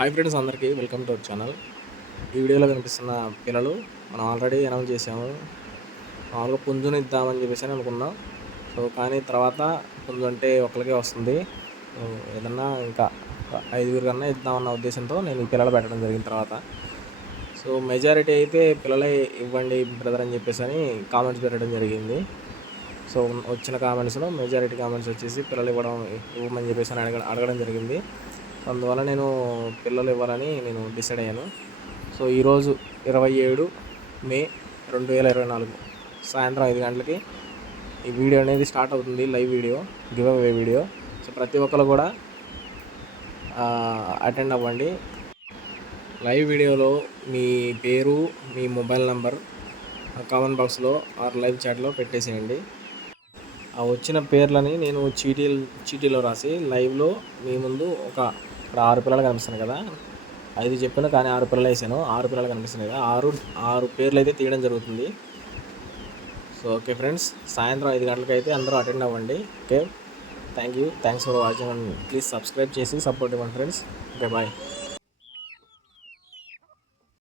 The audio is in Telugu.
హాయ్ ఫ్రెండ్స్, అందరికీ వెల్కమ్ టు అవర్ ఛానల్. ఈ వీడియోలో కనిపిస్తున్న పిల్లలు మనం ఆల్రెడీ అనౌన్స్ చేసాము. మామూలుగా పుంజుని ఇద్దామని చెప్పేసి అనుకున్నాం. కానీ తర్వాత పుంజు అంటే ఒకరికే వస్తుంది. ఏదన్నా ఇంకా 5 కన్నా ఇద్దామన్న ఉద్దేశంతో నేను ఈ పిల్లలు పెట్టడం జరిగిన తర్వాత మెజారిటీ అయితే పిల్లలే ఇవ్వండి బ్రదర్ అని చెప్పేసి అని కామెంట్స్ పెట్టడం జరిగింది. వచ్చిన కామెంట్స్లో మెజారిటీ కామెంట్స్ వచ్చేసి పిల్లలు ఇవ్వమని చెప్పేసి అని అడగడం జరిగింది. అందువల్ల నేను పిల్లలు ఇవ్వాలని నేను డిసైడ్ అయ్యాను. ఈరోజు 27 మే 2024 సాయంత్రం 5 గంటలకి ఈ వీడియో అనేది స్టార్ట్ అవుతుంది. Live video, give away video. ప్రతి ఒక్కరు కూడా అటెండ్ అవ్వండి. లైవ్ వీడియోలో మీ పేరు, మీ మొబైల్ నెంబర్ కామెంట్ బాక్స్లో ఆర్ లైవ్ చాట్లో పెట్టేసేయండి. ఆ వచ్చిన పేర్లని నేను చీటీలో రాసి లైవ్లో మీ ముందు ఇక్కడ 6 పిల్లలు కనిపిస్తున్నాయి కదా, 5 చెప్పాను కానీ 6 పిల్లలు వేసాను. 6 పిల్లలు కనిపిస్తున్నాయి కదా, 6 పేర్లు అయితే తీయడం జరుగుతుంది. ఓకే ఫ్రెండ్స్, సాయంత్రం 5 గంటలకు అయితే అందరూ అటెండ్ అవ్వండి. Okay, thanks for watching and please subscribe చేసి సపోర్ట్ ఇవ్వండి ఫ్రెండ్స్. Okay, bye.